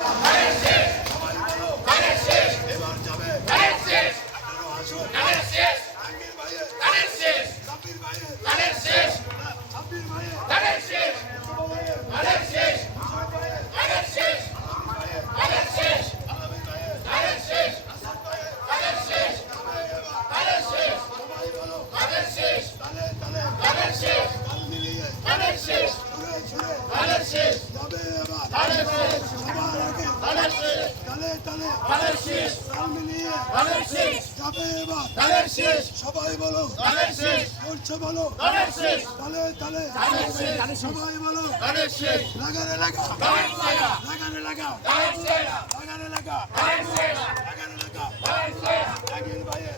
সবাই বলো এবার যাবে 18 আসন আঙ্গির ভাইয়ের সাব্বির ভাইয়ের সাব্বির ভাইয়ের শুভ ভাইয়ের মুসাফ ভাইয়ের আলামিন ভাইয়ের আলামিন ভাইয়ের আসাদ ভাইয়ের সবাই বলো তালে তালে তাল মিলিয়ে ছুড়ে ছুড়ে যাবে এবার সবার আগে তালে তালে তাল মিলিয়ে যাবে এবার সবাই বলো বলছে বলো তালে তালে সবাই বলো লাগানে লাগা লাগানে লাগা লাগানে লাগা লাগানে লাগা আগের ভাইয়ের